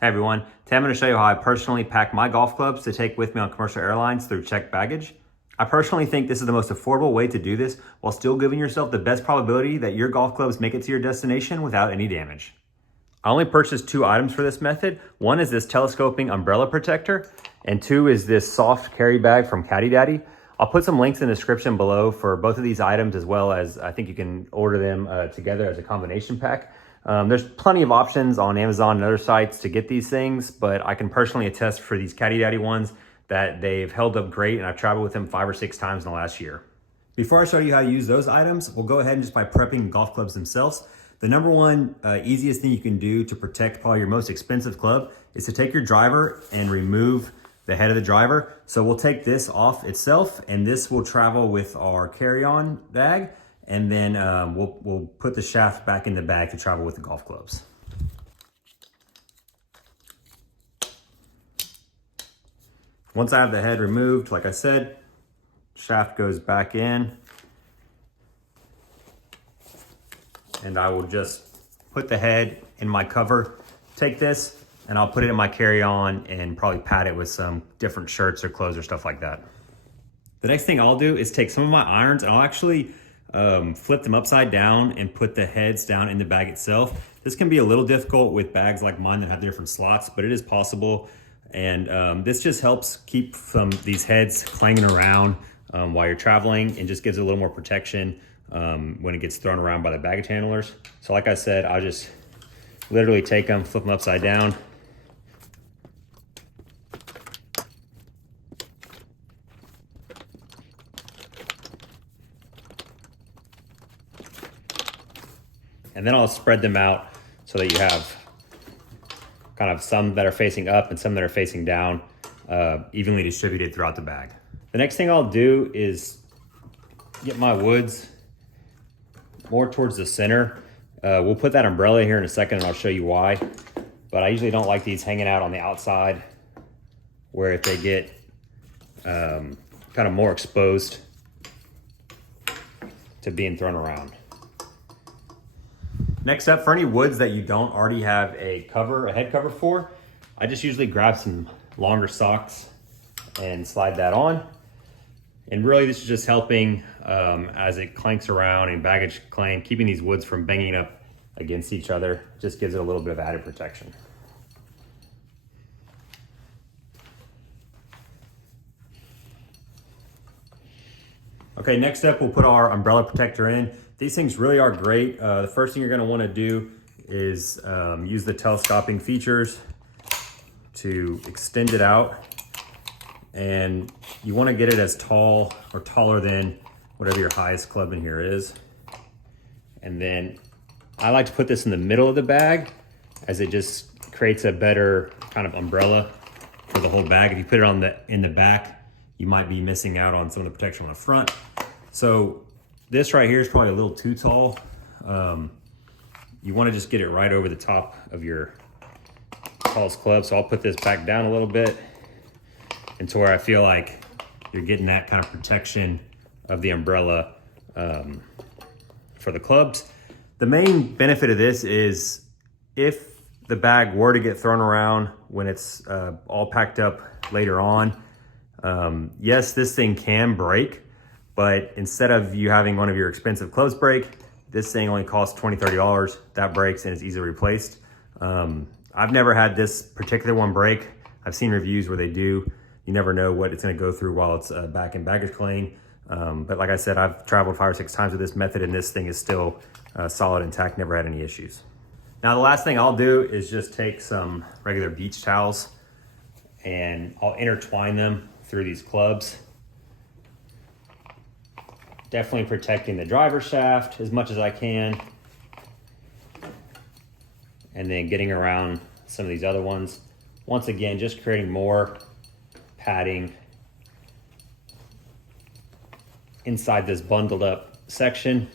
Hey everyone, today I'm going to show you how I personally pack my golf clubs to take with me on commercial airlines through checked baggage. I personally think this is the most affordable way to do this while still giving yourself the best probability that your golf clubs make it to your destination without any damage. I only purchased 2 items for this method. One is this telescoping umbrella protector, and 2 is this soft carry bag from Caddy Daddy. I'll put some links in the description below for both of these items, as well as I think you can order them together as a combination pack. There's plenty of options on Amazon and other sites to get these things, but I can personally attest for these Caddy Daddy ones that they've held up great, and I've traveled with them 5 or 6 times in the last year. Before I show you how to use those items, we'll go ahead and just by prepping golf clubs themselves. The number one easiest thing you can do to protect probably your most expensive club is to take your driver and remove the head of the driver. So we'll take this off itself, and this will travel with our carry-on bag, and then we'll put the shaft back in the bag to travel with the golf clubs. Once I have the head removed, like I said, shaft goes back in, and I will just put the head in my cover, take this, and I'll put it in my carry-on and probably pad it with some different shirts or clothes or stuff like that. The next thing I'll do is take some of my irons, and I'll actually flip them upside down and put the heads down in the bag itself. This can be a little difficult with bags like mine that have different slots, but it is possible. And this just helps keep these heads clanging around while you're traveling, and just gives it a little more protection when it gets thrown around by the baggage handlers. So like I said, I'll just literally take them, flip them upside down, and then I'll spread them out so that you have kind of some that are facing up and some that are facing down, evenly distributed throughout the bag. The next thing I'll do is get my woods more towards the center. We'll put that umbrella here in a second, and I'll show you why. But I usually don't like these hanging out on the outside, where if they get kind of more exposed to being thrown around. Next up, for any woods that you don't already have a head cover for, I just usually grab some longer socks and slide that on. And really this is just helping as it clanks around and baggage clang, keeping these woods from banging up against each other. Just gives it a little bit of added protection. Okay, next up we'll put our umbrella protector in. These things really are great. The first thing you're gonna wanna do is use the telescoping features to extend it out. And you wanna get it as tall or taller than whatever your highest club in here is. And then I like to put this in the middle of the bag, as it just creates a better kind of umbrella for the whole bag. If you put it in the back, you might be missing out on some of the protection on the front. So this right here is probably a little too tall. You wanna just get it right over the top of your tallest club. So I'll put this back down a little bit, and to where I feel like you're getting that kind of protection of the umbrella for the clubs. The main benefit of this is if the bag were to get thrown around when it's all packed up later on, yes, this thing can break, but instead of you having one of your expensive clubs break, this thing only costs $20, $30. That breaks and is easily replaced. I've never had this particular one break. I've seen reviews where they do. You never know what it's gonna go through while it's back in baggage claim. But like I said, I've traveled 5 or 6 times with this method, and this thing is still solid, intact, never had any issues. Now the last thing I'll do is just take some regular beach towels, and I'll intertwine them through these clubs. Definitely protecting the driver shaft as much as I can, and then getting around some of these other ones. Once again, just creating more padding inside this bundled up section,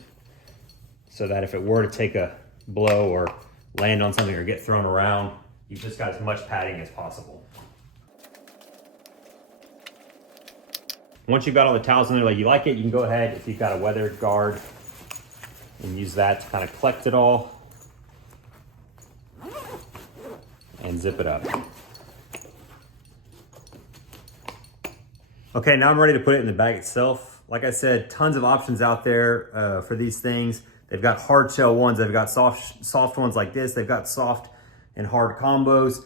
so that if it were to take a blow or land on something or get thrown around, you've just got as much padding as possible. Once you've got all the towels in there like you like it, you can go ahead, if you've got a weathered guard, and use that to kind of collect it all. and zip it up. Okay, now I'm ready to put it in the bag itself. Like I said, tons of options out there for these things. They've got hard shell ones, they've got soft ones like this, they've got soft and hard combos.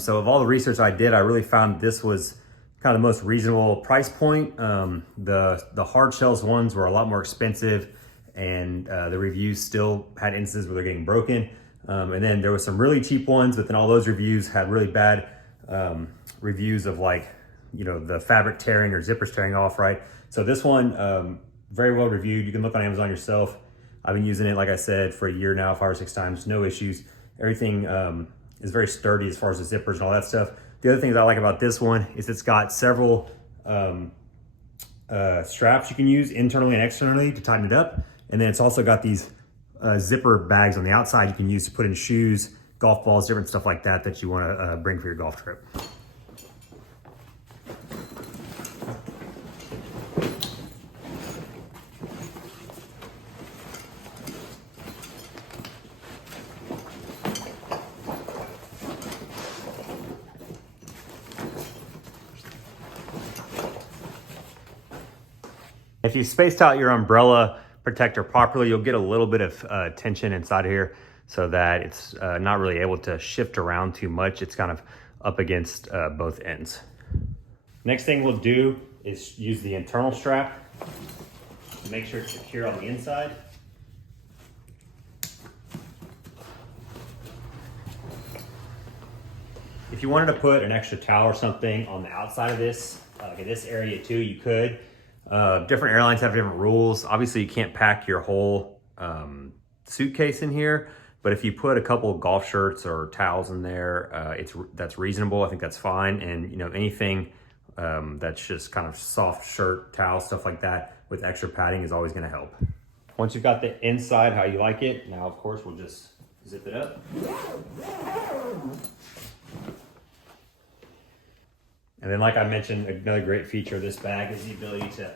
So of all the research I did, I really found this was kind of the most reasonable price point. The hard shells ones were a lot more expensive, and the reviews still had instances where they're getting broken. And then there was some really cheap ones, but then all those reviews had really bad reviews of, like, you know, the fabric tearing or zippers tearing off, right? So this one, very well reviewed. You can look on Amazon yourself. I've been using it, like I said, for a year now, 5 or 6 times, no issues. Everything is very sturdy as far as the zippers and all that stuff. The other things I like about this one is it's got several straps you can use internally and externally to tighten it up. And then it's also got these zipper bags on the outside you can use to put in shoes, golf balls, different stuff like that that you want to bring for your golf trip. If you spaced out your umbrella protector properly, you'll get a little bit of tension inside of here so that it's not really able to shift around too much. It's kind of up against both ends. Next thing we'll do is use the internal strap to make sure it's secure on the inside. If you wanted to put an extra towel or something on the outside of this, like in this area too, you could. Different airlines have different rules. Obviously you can't pack your whole suitcase in here, but if you put a couple of golf shirts or towels in there, that's reasonable. I think that's fine. And you know, anything that's just kind of soft shirt, towel, stuff like that with extra padding is always gonna help. Once you've got the inside how you like it, now of course we'll just zip it up. And then, like I mentioned, another great feature of this bag is the ability to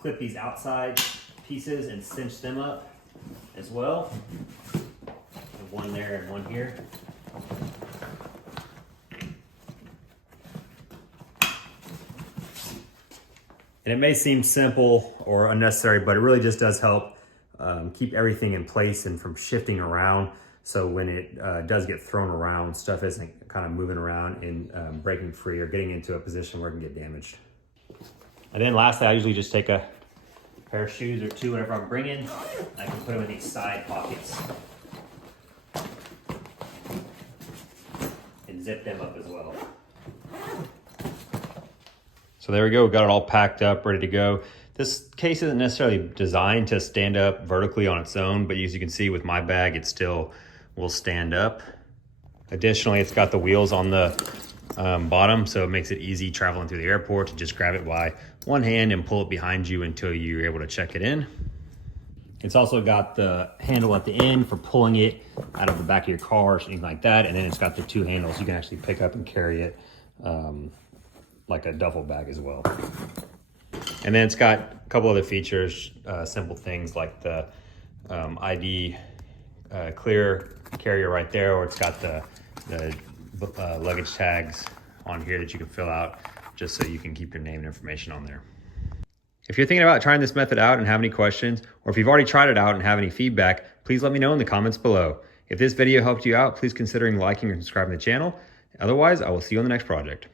clip these outside pieces and cinch them up as well. One there and one here. And it may seem simple or unnecessary, but it really just does help keep everything in place and from shifting around. So when it does get thrown around, stuff isn't kind of moving around and breaking free or getting into a position where it can get damaged. And then lastly, I usually just take a pair of shoes or two, whatever I'm bringing. I can put them in these side pockets and zip them up as well. So there we go, we got it all packed up, ready to go. This case isn't necessarily designed to stand up vertically on its own, but as you can see with my bag, it still will stand up. Additionally, it's got the wheels on the bottom, so it makes it easy traveling through the airport to just grab it by one hand and pull it behind you until you're able to check it in. It's also got the handle at the end for pulling it out of the back of your car or something like that, and then it's got the 2 handles you can actually pick up and carry it like a duffel bag as well. And then it's got a couple other features, simple things like the ID clear carrier right there, or it's got the luggage tags on here that you can fill out just so you can keep your name and information on there. If you're thinking about trying this method out and have any questions, or if you've already tried it out and have any feedback, please let me know in the comments below. If this video helped you out, please consider liking or subscribing to the channel. Otherwise, I will see you on the next project.